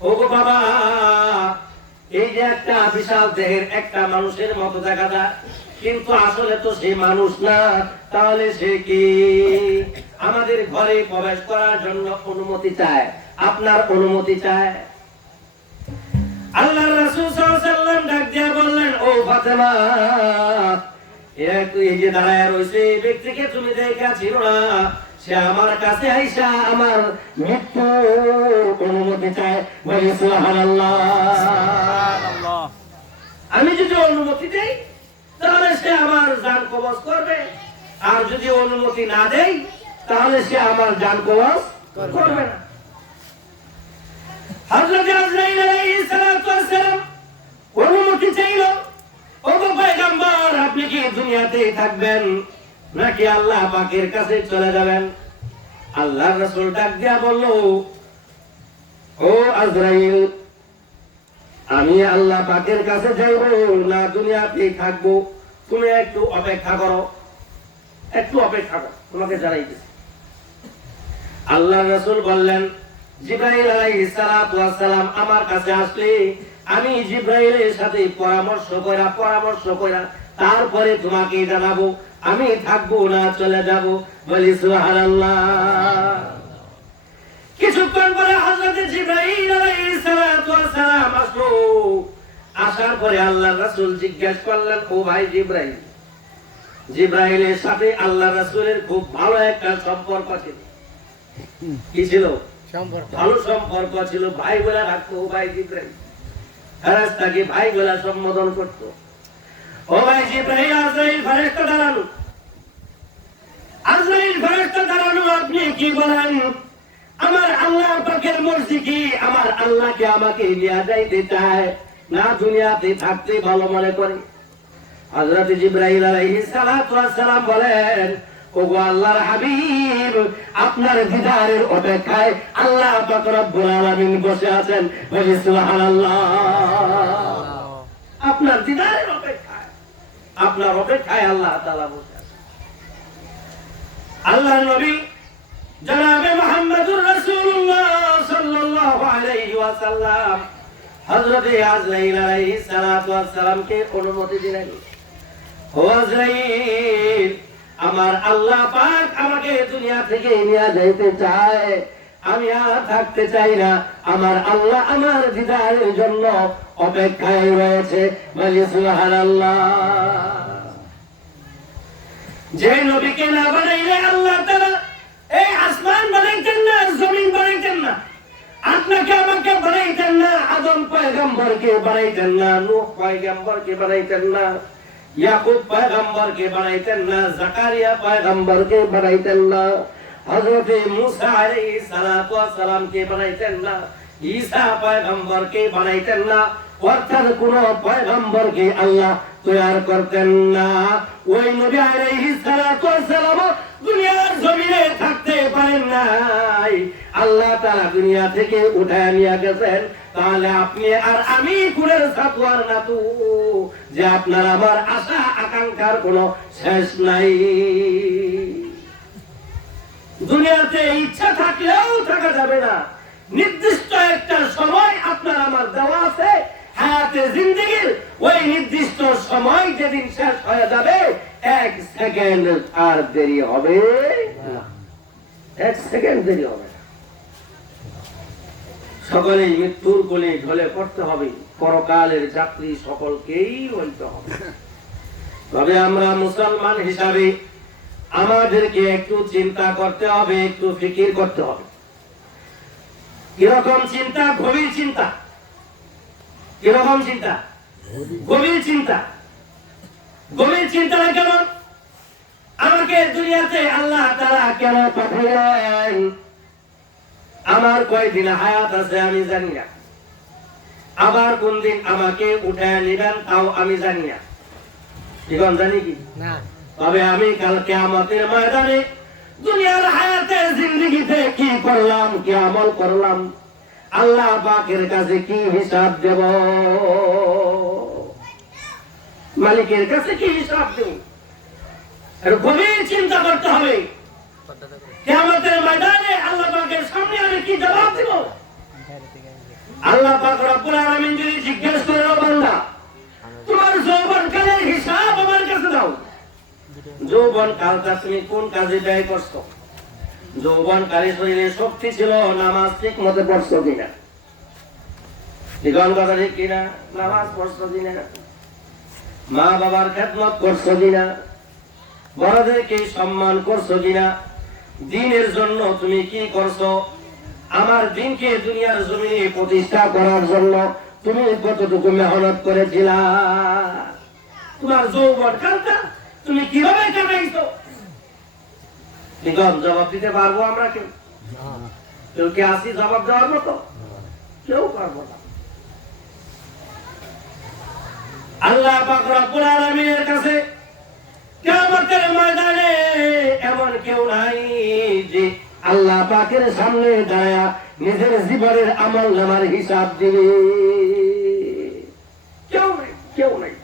ওগো বাবা, এই যে একটা বিশাল দেহের একটা মানুষের মতো দেখা যায়, কিন্তু আসলে তো সে মানুষ না, তাহলে সে কি? আমাদের ঘরে প্রবেশ করার জন্য অনুমতি চায়, আপনার অনুমতি চায়। আল্লাহর রাসূল সাল্লাল্লাহু আলাইহি ওয়াসাল্লাম ডাক দিয়ে বললেন, ও ফাতেমা, এই যে দাঁড়ায় রয়েছে এই ব্যক্তিকে তুমি দেখেছিল না, সে আমার কাছে আইসা আমার মৃত্যু অনুমতি চায়, বলি সুবহানাল্লাহ। আমি যদি অনুমতি দেই তাহলে সে আমার জান কবজ করবে, আর যদি অনুমতি না দেই তাহলে সে আমার জান কবজ করবে না। হযরত আজরাইল আলাইহিস সালাতু ওয়াস সালাম অনুমতি চাইল, ওগো পয়গম্বর আপনি কি দুনিয়াতেই থাকবেন নাকি আল্লাহ পাকের কাছে চলে যাবেন? আল্লাহর রাসূল ডাক দিয়া বলল, ও আজরাইল, আমি আল্লাহ পাকের কাছে যাইব না দুনিয়াতেই থাকবো, তুমি একটু অপেক্ষা করো, একটু অপেক্ষা করো, তোমাকে জানাইতেছি। আল্লাহর রাসূল বললেন, জিবরাইল আলাইহিস সালাতু ওয়াস সালাম আমার কাছে আসলে আমি জিবরাইলের সাথে পরামর্শ কইরা তারপরে তোমাকে জানাবো আমি থাকবো না চলে যাব, বলি সুবহানাল্লাহ। কিছুক্ষণ পরে হযরত জিবরাইল আলাইহিস সালাতু ওয়াস সালাম আসলো। আসার পরে আল্লাহর রাসূল জিজ্ঞেস করলেন, ও ভাই জিবরাইল, জিবরাইলের সাথে আল্লাহর রাসূলের খুব ভালো একটা সম্পর্ক ছিল। কি ছিল? ভালো সম্পর্ক ছিল, ভাই বলে রাখতো। ও ভাই জিবরাইল, ফেরেশতাকে ভাই বলে সম্বোধন করতো। ও ভাই জিবরাইল, আজরাইল ফেরেশতা দাঁড়ানো, আজরাইল ফেরেশতা দাঁড়ানো, আপনি কি বলেন? আমার আল্লাহ পাকের মর্জি কি আমার আল্লাহকে আমাকে নিয়ে যাইতে চায় না দুনিয়াতে থাকতে ভালো মনে করে? হযরত জিবরাইল আলাইহিস সালাতু ওয়াস সালাম বলেন, ওগো আল্লাহর হাবিব, আপনার দিদারের অপেক্ষায় আল্লাহ পাক রব্বুল আলামিন বসে আছেন, বলি সুবহানাল্লাহ। আপনার দিদারের অপেক্ষায়, আপনার অপেক্ষায় আল্লাহ তাআলা বসে আছেন। আল্লাহর নবী জনাবে মুহাম্মদুর রাসূলুল্লাহ সাল্লাল্লাহু আলাইহি ওয়াসাল্লাম হযরত আজরাইল আলাইহিস সালাতু ওয়াস সালামকে অনুমতি দিলেন, ও আজরাইল, আমার আল্লাহ পাক আমাকে দুনিয়া থেকে নিয়ে যাইতে চায়, আমি আর থাকতে চাই না, আমার আল্লাহ আমার দিদারের জন্য অপেক্ষায় রয়েছে, বলি সুবহানাল্লাহ। যে নবীকে না বানাইলে আল্লাহ তাআলা এই আসমান বানাইতেন না, জমিন বানাইতেন না, আপনাকে আমাকে বানাইতেন না, আদম পয়গম্বরকে বানাইতেন না, নূহ পয়গম্বরকে বানাইতেন না, ইয়াকুব পয়গম্বরকে বানাইতেন না, জাকারিয়া পয়গম্বরকে বানাইতেন না, হযরত মুসা আলাইহিস সালাতু ওয়াস সালামকে বানাইতেন না, ঈসা পয়গম্বরকে বানাইতেন না, অর্থাৎ কোন পয়গম্বরকে আল্লাহ তৈরি করতেন না। ওই নবী আলাইহিস সালাতু ওয়াস সালাম দুনিয়ার জমিনে থাকতে পারেন নাই, আল্লাহ তাআলা দুনিয়া থেকে উঠায় নিয়ে গেছেন। তাহলে আপনি আর আমি কুলের সাতওয়ার নাতু, যে আপনার আমার আশা আকাঙ্ক্ষার কোনো শেষ নাই। দুনিয়াতে ইচ্ছা থাকলেও থাকা যাবে না, নির্দিষ্ট একটা সময় আপনার আমার দেওয়া আছে হায়াতে জিন্দেগির, ওই নির্দিষ্ট সময় যেদিন শেষ হয়ে যাবে এক সেকেন্ড আর দেরি হবে না, এক সেকেন্ড দেরি হবে না। সকলেই মৃত্যুর কোলে ঢলে পড়তে হবে, পরকালের যাত্রী সকলকেই হইতে হবে। তবে আমরা মুসলমান হিসাবে আমাদেরকে একটু চিন্তা করতে হবে, একটু ফিকির করতে হবে। কিরকম চিন্তা? গভীর চিন্তা। কিরকম চিন্তা? গভীর চিন্তা। গভীর চিন্তা কেমন? আমাকে দুনিয়াতে আল্লাহ তাআলা কেন পাঠালেন? আমার কয়দিন হায়াত আছে আমি জানি না, আবার কোন দিন আমাকে উঠায় নিবেন তাও আমি জানি না। এখন জানি কি না? তবে আমি কাল কিয়ামতের ময়দানে দুনিয়ার হায়াতে জিন্দেগিতে কি করলাম, কি আমল করলাম, আল্লাহ পাকের কাছে কি হিসাব দেব, মালিকের কাছে কি হিসাব দেব, এর গভীর চিন্তা করতে হবে। কিয়ামতের ময়দানে আল্লাহ পাকের সামনে আমি কি জবাব দেব? আল্লাহ পাক রব্বুল আলামিন যদি জিজ্ঞেস করে, ও বান্দা, তোমার যৌবনকালের হিসাব আমার কাছে দাও। যৌবন কালটা তুমি কোন কাজে ব্যয় করছো? যৌবন কালে শরীরে শক্তি ছিল, নামাজ ঠিক মতো পড়ছো কিনা? ঠিকান কথা ঠিক কিনা? নামাজ পড়ছো কিনা? মা বাবার খেদমত করছো কিনা, বড়দেরকে সম্মান করছো কিনা, দ্বীনের জন্য তুমি কি করছো, আমার দ্বীনকে দুনিয়ার জমিনে প্রতিষ্ঠা করার জন্য তুমি কতটুকু মেহনত করেছিলা, তোমার যৌবন কালটা তুমি কিভাবে কাটাইছো? নিগম জবাব দিতে পারবো আমরা? কেউ কেউ কি আসি জবাব দেওয়ার মতো? কেউ পারবো না। আল্লাহ পাক রব্বুল আলামিনের কাছে কিয়ামতের ময়দানে এমন কেউ নাই যে আল্লাহ পাকের সামনে দাঁড়ায়া নিজের জীবনের আমল নামার হিসাব দিবে। কেউ নাই, কেউ নাই।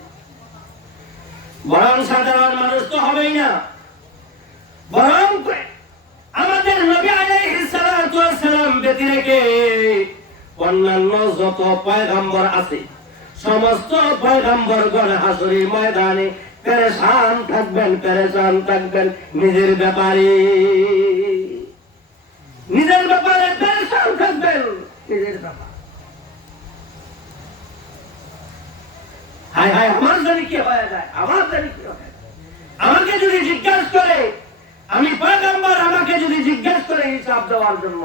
বরং সাধারণ মানুষ তো হবেই না, বরং আমাদের নবী আলাইহিস সালাতু ওয়াস সালাম ব্যতি রেখে অন্যান্য যত পয়গম্বর আছে সমস্ত পয়গম্বরগণ হাসরের ময়দানে পেরেশান থাকবেন, পেরেশান থাকবেন নিজের ব্যাপারে, নিজের ব্যাপারে পেরেশান থাকবেন, নিজের ব্যাপারে। হায় হায়, আমার জানি কি হয়ে যায়, আমার জানি কি হয়ে যায়। আমাকে যদি জিজ্ঞাসা করে, আমি পয়গম্বর, আমাকে যদি জিজ্ঞাসা করে হিসাব দেওয়ার জন্য,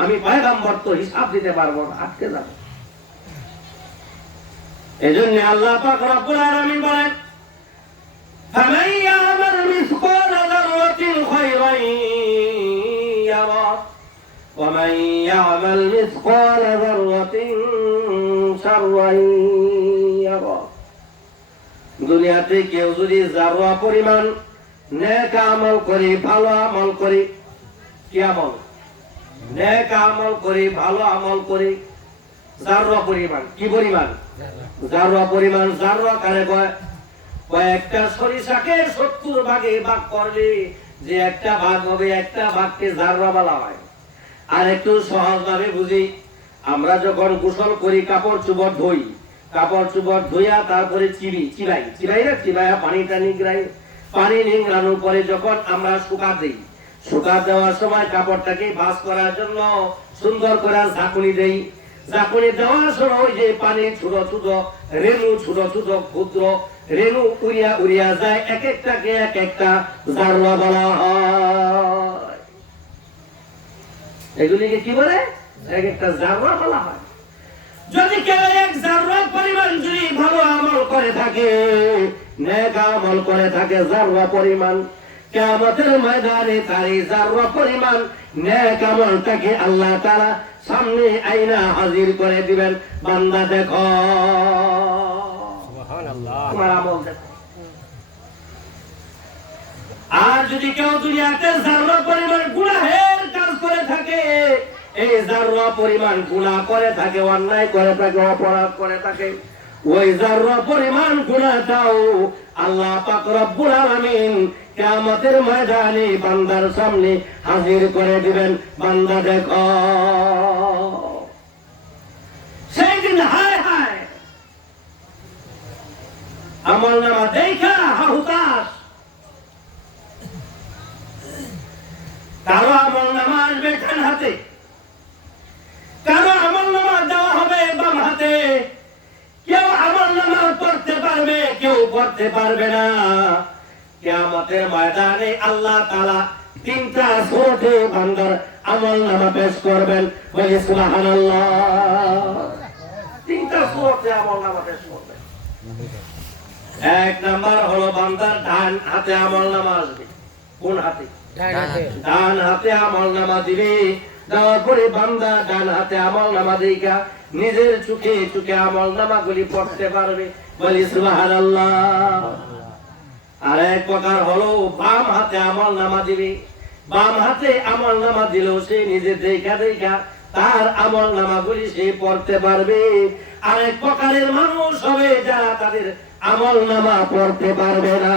আমি পয়গম্বর তো হিসাব দিতে পারবো না, আটকে যাবো। এজন্য আল্লাহ পাক রব্বুল আলামিন বলেন, ফামান ইয়ামাল মিসকালা যাররাতিন খায়রান ইয়ারা ওয়া মান ইয়ামাল মিসকালা যাররাতিন শাররান ইয়ারা। দুনিয়াতে কেউ যদি যারা পরিমাণ নেক আমল করে, ভালো আমল করে, কি আমল? নেক আমল করে, ভালো আমল করে, যারা পরিমাণ, কি পরিমাণ? যারা পরিমাণ। যারা কারে কয়? কয়েকটা সরিষাকে 70 ভাগে ভাগ করলে যে একটা ভাগ হবে, একটা ভাগকে যারা বলা হয়। আর একটু সহজ ভাবে বুঝি, আমরা যখন গোসল করি, কাপড় চোপড় ধুই, কাপড় চোপড় ধুইয়া তারপরে চিবাই না, চিবাইয়া পানিটা নিংড়াই, পানি নিংড়ানোর পরে যখন আমরা শুকা দিই, শুকা দেওয়ার সময় কাপড়টাকে ভাঁজ করার জন্য সুন্দর করে ঝাঁকুনি দেই। ঝাঁকুনি দেওয়ার সময় ওই যে পানি ছোট ছোট রেণু, ছোট ছোট ক্ষুদ্র রেণু উড়িয়া উড়িয়া যায়, এক একটাকে এক একটা জাররা বলা হয়। এগুলিকে কি বলে? এক একটা জাররা বলা হয়। যদি কেউ এক জাররা পরিমাণ যদি ভালো আমল করে থাকে, নেক আমল করে থাকে জাররা পরিমাণ, কিয়ামতের ময়দানে তার এই জাররা পরিমাণ নেক আমলটাকে আল্লাহ তাআলা সামনে আইনা হাজির করে দিবেন। বান্দা দেখো, সুবহানাল্লাহ, তোমার আমল দেখো। আর যদি কেউ দুনিয়াতে জাররা পরিমাণ গুনাহের কাজ করে থাকে, এই জাররা পরিমাণ গুনাহ করে থাকে, অন্যায় করে থাকে, অপরাধ করে থাকে, ওই জাররা পরিমাণ গুনাহটাও আল্লাহ পাক রব্বুল আলামিন কিয়ামতের ময়দানে বান্দার সামনে হাজির করে দিবেন। বান্দা দেখো, সেই দিন হায় হায় আমলনামা দেখা হাহুতাশ। কারো আমলনামা আসবে ডান হাতে, কারো আমলনামা দেওয়া হবে বাম হাতে। কেউ আমলনামা পড়তে পারবে, কেউ পড়তে পারবে না। কিয়ামতের ময়দানে আল্লাহ তাআলা 3টা সূরাতে বান্দার আমলনামা পেশ করবেন। বলি সুবহানাল্লাহ। 3টা সূরাতে আমলনামা পেশ করবেন। এক নাম্বার হলো বান্দার ডান হাতে আমলনামা আসবে। কোন হাতে? ডান হাতে আমলনামা দিবে। দেওয়ার পরে বান্দা ডান হাতে আমলনামা দিকা নিজের চোখে চোখে আমলনামা গুলি পড়তে পারবে। বলি সুবহানাল্লাহ। আর এক প্রকার হলো বাম হাতে আমলনামা দিবে। বাম হাতে আমলনামা দিলেও সে নিজে দেখা দেখা তার আমলনামা গুলি সে পড়তে পারবে। আর এক প্রকারের মানুষ হবে যারা তাদের আমলনামা পড়তে পারবে না।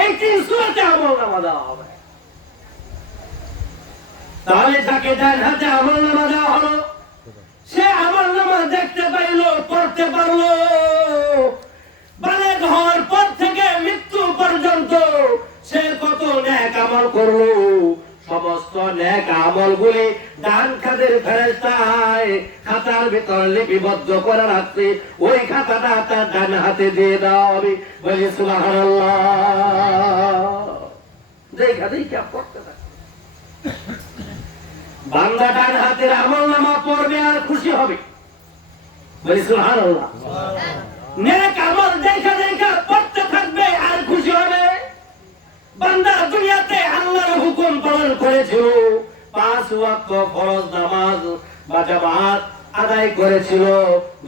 এই 3 সূরাতে আমলনামা দেওয়া হবে। তাহলে যাকে ডান হাতে আমলনামা দেওয়া হলো, সে আমলনামা দেখতে পাইলো, পড়তে পারলো। বালেগ হওয়ার পর থেকে মৃত্যু পর্যন্ত সে কত নেক আমল করলো সমস্ত নেক আমলগুলি ডান কাঁধের ফেরেশতায় খাতার ভিতর লিপিবদ্ধ করে রাখছে, ওই খাতাটা তার ডান হাতে দিয়ে দেওয়া হবে। বলি সুবহানাল্লাহ। দেখা দেখা পড়তে থাকে বান্দা, ডান হাতের আমলনামা পড়বে আর খুশি হবে। বলি সুবহানাল্লাহ। নেক আমল দেখা দেখা পড়তে থাকবে আর খুশি হবে। বান্দা দুনিয়াতে আল্লাহর হুকুম পালন করেছিল, 5 ওয়াক্ত ফরজ নামাজ বা জামাত আদায় করেছিল।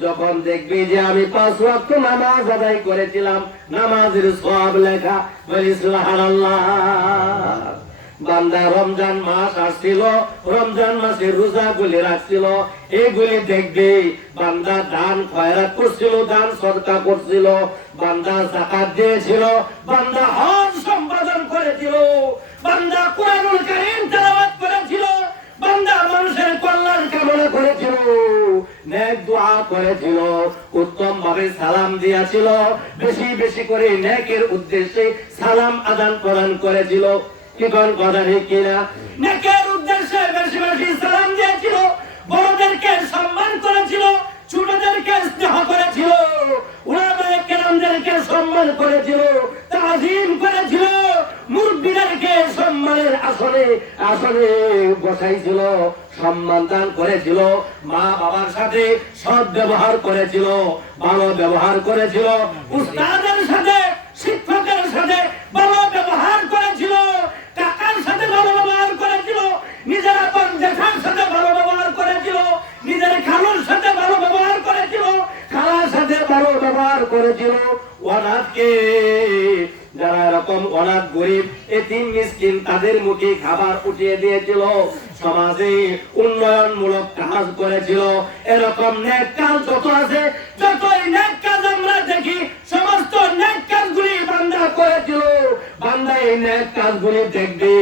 যখন দেখবি যে আমি 5 ওয়াক্ত নামাজ আদায় করেছিলাম, নামাজের সওয়াব লেখা। বলি সুবহানাল্লাহ। বান্দা রমজান মাস আসছিল, রমজান মাসে রোজাগুলি রাখছিল, এগুলি দেখবে বান্দা দান খয়রাত করছিল, দান সদকা করছিল, বান্দা যাকাত দিয়েছিল, বান্দা হজ সম্পাদন করেছিল, বান্দা কুরআনুল কারীম তেলাওয়াত করেছিল, বান্দা মানুষের কল্যাণ কামনা করেছিল, নেক দোয়া করেছিল, উত্তম ভাবে সালাম দিয়েছিল, বেশি বেশি করে নেকের উদ্দেশ্যে সালাম আদান প্রদান করেছিল। কি কোন কথা ঠিক কিনা? নেকের উদ্দেশ্যে বেশি বেশি সালাম দিয়েছিল, বড়দেরকে সম্মান করেছিল, ছোটদেরকে স্নেহ করেছিল, উলামায়ে কেরামদেরকে সম্মান করেছিল, তাজিম করেছিল, মুরব্বিদেরকে সম্মানের আসনে আসনে বসাইছিল, সম্মান দান করেছিল, মা বাবার সাথে সৎ ব্যবহার করেছিল, ভালো ব্যবহার করেছিল, উস্তাদের সাথে শিক্ষকের সাথে ভালো ব্যবহার করেছিল, কাকার সাথে ভালো ব্যবহার করেছিল, নিজের আপন জ্যাঠার সাথে ভালো ব্যবহার করেছিল, নিজের খালুর সাথে ভালো ব্যবহার করেছিল, খালার সাথে ভালো ব্যবহার করেছিল। অনাথকে, যারা এরকম অনাথ গরিব এতিম মিসকিন, তাদের মুখে খাবার উঠিয়ে দিয়েছিল, সমাজে উন্নয়নমূলক কাজ করেছিল। এরকম নেক কাজ যত আছে, যতই নেক কাজ আমরা দেখি, সমস্ত নেক কাজগুলি বান্দা করেছিল। বান্দা এই নেক কাজগুলি দেখবে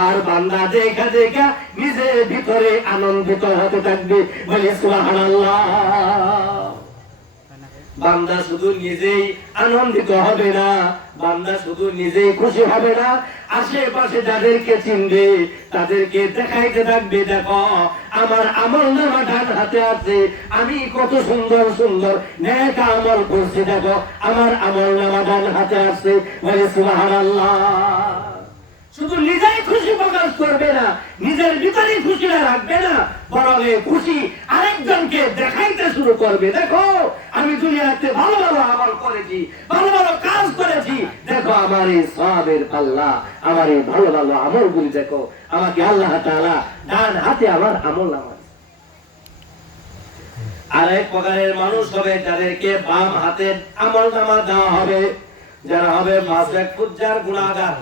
আর বান্দা দেখা দেখা নিজের ভিতরে আনন্দিত হতে থাকবে। বলি সুবহানাল্লাহ। বান্দা শুধু নিজেই আনন্দিত হবে না, বান্দা শুধু নিজেই খুশি হবে না, আশেপাশে যাদেরকে চিনবে তাদেরকে দেখাইতে থাকবে, দেখো আমার আমলনামা ডান হাতে আছে, আমি কত সুন্দর সুন্দর নেক আমল করছি, দেখো আমার আমলনামা ডান হাতে আছে। বলে সুবহানাল্লাহ। শুধু নিজেই খুশি প্রকাশ করবে না, নিজের ভিতরে খুশিটা রাখবে না, বরং খুশি আরেকজনকে দেখাইতে শুরু করবে, দেখো আমি দুনিয়াতে ভালো ভালো আমল করেছি, ভালো ভালো কাজ করেছি, দেখো আমার এই সওয়াবের পাল্লা, আমার এই ভালো ভালো আমলগুলি দেখো, আমাকে আল্লাহ তাআলা ডান হাতে আমার আমলনামা। আরেক প্রকারের মানুষ হবে যাদেরকে বাম হাতে আমলনামা দেওয়া হবে, যারা হবে ফাসিক ফুজ্জার গুনাহগার,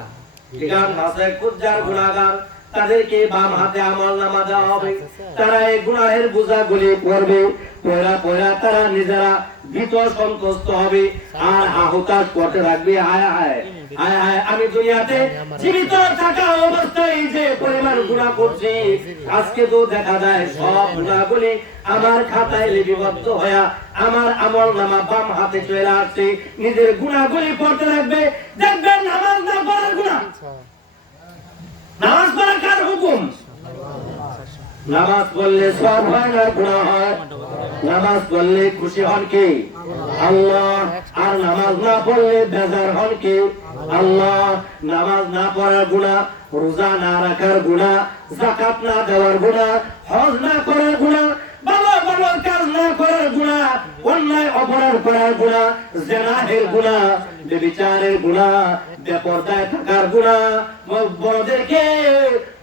গুনাহগার, তাদেরকে বাম হাতে আমলনামা দেওয়া হবে। তারা এই গুনাহের বোঝাগুলি পড়বে, পড়া পড়া তারা নিজেরা ভীত সন্তুষ্ট হবে আর হাহুতাশ করতে থাকবে, হায় হায় হায় হায় আমি দুনিয়াতে জীবিত থাকা অবস্থায় যে পরিমাণ গুনাহ করছি, আজকে তো দেখা যায় সব গুনাহগুলি আমার খাতায় লিপিবদ্ধ হয়ে আমার আমলনামা বাম হাতে চলে আসছে। নিজের গুনাহগুলি পড়তে থাকবে, দেখবেন নামাজ না পড়ার গুনাহ। নামাজ পড়া কার হুকুম? নামাজ পড়লে সব হয় না গুনাহ হয়? নামাজ পড়লে খুশি হন কে? আল্লাহ। আর নামাজ না পড়লে বেজার হন কে? আল্লাহ। নামাজ না পড়ার গুনাহ, রোজা না রাখার গুনাহ, যাকাত না দেওয়ার গুনাহ, হজ না করার গুনাহ, ভালো ভালো কাজ না করার গুনাহ, অন্যায় অপরাধ করার গুনাহ, জিনাহের গুনাহ, ব্যভিচারের গুনাহ, বেপরদায় থাকার গুনাহ,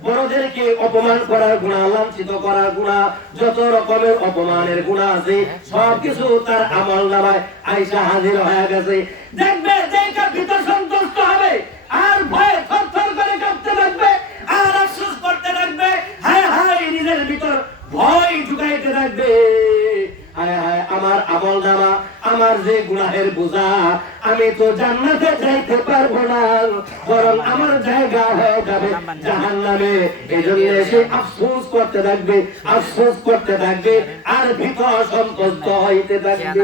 বড়দেরকে অপমান করার গুনাহ, লাঞ্ছিত করার গুনাহ, যত রকমের অপমানের গুনাহ আছে সবকিছু তার আমলনামায় আইসা হাজির হয়ে গেছে। দেখবে দেখে ভিতর সন্তুষ্ট হবে আর ভয়ে থরথর করে কাঁপতে থাকবে আর আফসোস করতে থাকবে, হায় হায় নিজের ভিতর ভয় ঢুকাইতে থাকবে, হায় হায় আমার আমলনামা, আমার যে গুনাহের বোঝা, আমি তো জান্নাতে যাইতে পারবো না, বরং আমার জায়গা হয়ে যাবে জাহান্নামে। এজন্য সে আফসোস করতে থাকবে, আফসোস করতে থাকবে আর ভীত সন্তুষ্ট হইতে থাকবে।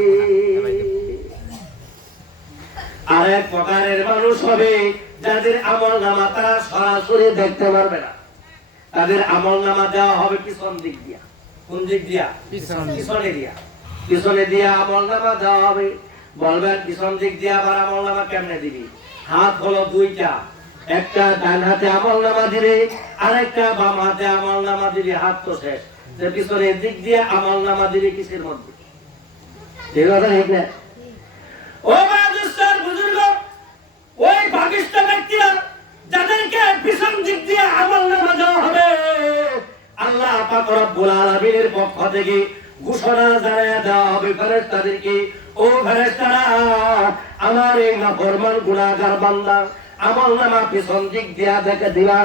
আরেক প্রকারের মানুষ হবে যাদের আমলনামা তারা সরাসরি দেখতে পারবে না। তাদের আমলনামা দেওয়া হবে পিছন দিক দিয়া। কোন দিক দিয়া? পিছন। পিছনে দিয়া। পিছনে দিয়া আমলনামা দেওয়া হবে। বলবেন পিছন দিক দিয়া আবার আমলনামা কেমনে দিবি? হাত হলো দুইটা, একটা ডান হাতে আমলনামা দিবে, আরেকটা বাম হাতে আমলনামা দিবে। হাত তো শেষ, যে পিছনের দিক দিয়ে আমলনামা দিবে কিসের মধ্যে? ঠিক কথা ঠিক না? ও বাদশার বুজুর্গ, ওই ভাগিষ্ঠ ব্যক্তিরা যাদেরকে পিছন দিক দিয়ে আমলনামা দেওয়া হবে, আল্লাহ পাক রব্বুল আলামিনের পক্ষ থেকে ঘোষণা জানায়া দেওয়া হবে ফেরেশতাদেরকে, ও ফেরেশতারা, আমার এই নাফরমান গুনাহগার বান্দা আমলনামা পিছন দিক দিয়া দেখে দিলা,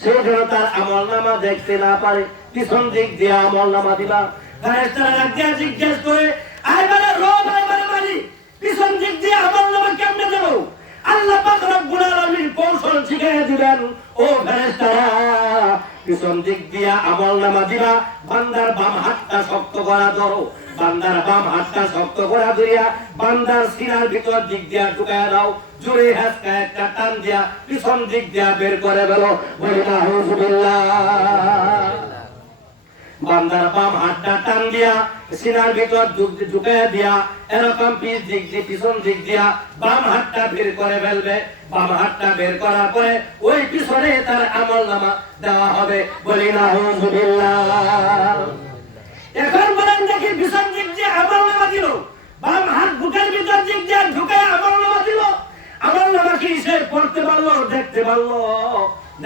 সে যেন তার আমলনামা দেখতে না পারে, পিছন দিক দিয়া আমলনামা দিবা। ফেরেশতারা রাগিয়া জিজ্ঞেস করে, আইবারে রব, আইবারে মালিক, পিছন দিক দিয়ে আমলনামা কেমনে দেব? আল্লাহ পাক রব্বুল আলামিন কৌশল শিখিয়ে দিবেন, ও ফেরেশতারা, পিছন দিক দিয়া আমলনামা দিবা। বান্দার বাম হাতটা শক্ত করা ধরো, বান্দার বাম হাতটা শক্ত করা ধরিয়া বান্দার সিনার ভিতর দিক দিয়া ঢুকায়া দাও। জোরে হাসকা একটা টান দিয়া পিছন দিক দিয়া বের করে ফেলো। বলি না হুজুবিল্লাহ। বান্দার বাম হাতটা টান দিয়া সিনার ভিতর ঢুকায়া দিয়া এরকম পিছন দিক দিয়া বাম হাতটা বের করে ফেলবে। বাম হাতটা বের করার পরে ওই পিছনে তার আমলনামা দেওয়া হবে। বলি না হুজুবিল্লাহ। এখন বলেন দেখি, পিছন দিক দিয়ে আমলনামা দিল, বাম হাত বুকের ভিতর দিক দিয়ে ঢুকায় আমলনামা দিল, আমলনামা কি সে পড়তে পারলো? দেখতে পারলো?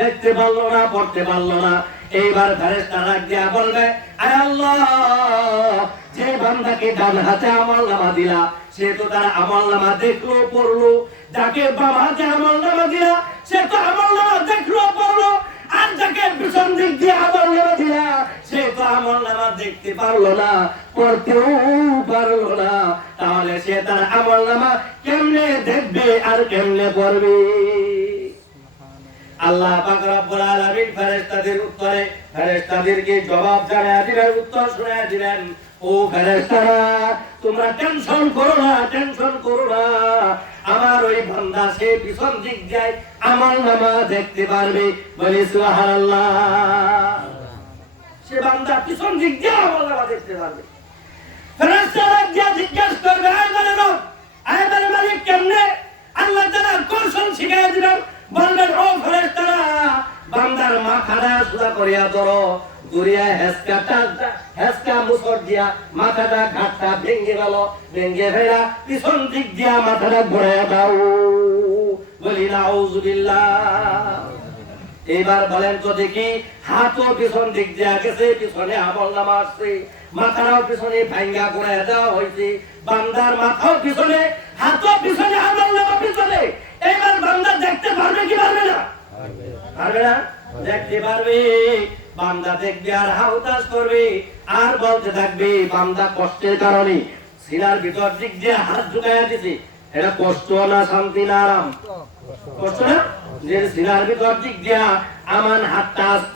দেখতে পারলো না, পড়তে পারলো না। এইবার ফেরেশতারা গিয়া বলবে, আয় আল্লাহ, যে বান্দাকে ডান হাতে আমলনামা দিলা সে তো তার আমলনামা দেখলো, পড়লো। যাকে বাম হাতে আমলনামা দিলা সে তো আমলনামা দেখলো, পড়লো। আর যাকে পিছন দিক দিয়ে আমলনামা দিলা সে তো আমলনামা দেখতে পারলো না, পড়তেও পারলো না। তাহলে সে তার আমলনামা কেমনে দেখবে আর কেমনে পড়বে? আল্লাহ পাক রব্বুল আলামিন ফেরেশতাদের উত্তরে ফেরেশতাদেরকে জবাব জানায়া দিবেন, উত্তর শোনায়া দিবেন, ও ফেরেশতারা, তোমরা টেনশন করো না, টেনশন করো না। আমার ওই বান্দা সে পিছন দিক দিয়ে আমলনামা দেখতে পারবে। বলি সুবহানাল্লাহ। সে বান্দা পিছন দিক দিয়ে আমলনামা দেখতে পারবে। ফেরেশতারা গিয়ে জিজ্ঞেস করবে, আইবারে রব, আইবারে মালিক কেমনে? আল্লাহ তাআলা কৌশল শিখিয়ে দিবেন। বলবেন, ও ফেরেশতারা, বান্দার মাথাটা সোজা করিয়া ধরো, ঘুরিয়া হেসকা মুসর দিয়া মাথাটা ঘাটটা ভেঙে গেল, ভেঙে ফেরা পিছন দিক দিয়া মাথাটা ঘুরাইয়া দাও। বলি নাউযুবিল্লাহ। এবার বলেন তো দেখি, হাতও পিছন দিক দিয়া গেছে, পিছনে আমলনামা আসছে, মাথাটাও পিছনে ভাঙ্গা ঘুরাইয়া দেওয়া হয়েছে, বান্দার মাথাও পিছনে, হাতও পিছনে, আমলনামা পিছনে। এবার বান্দা দেখতে পারবে কি পারবে না? পারবে না? দেখতে পারবে। বান্দা দেখবে আর হাউতাস করবে আর বলতে থাকবে, বান্দা কষ্টের কারণে সিনার ভিতর দিক দিয়ে হাত ঢুকাইয়া দিছে। এটা কষ্ট না শান্তি না আরাম? কষ্ট না? যে সিনার ভিতর দিক দিয়া আমার হাতটা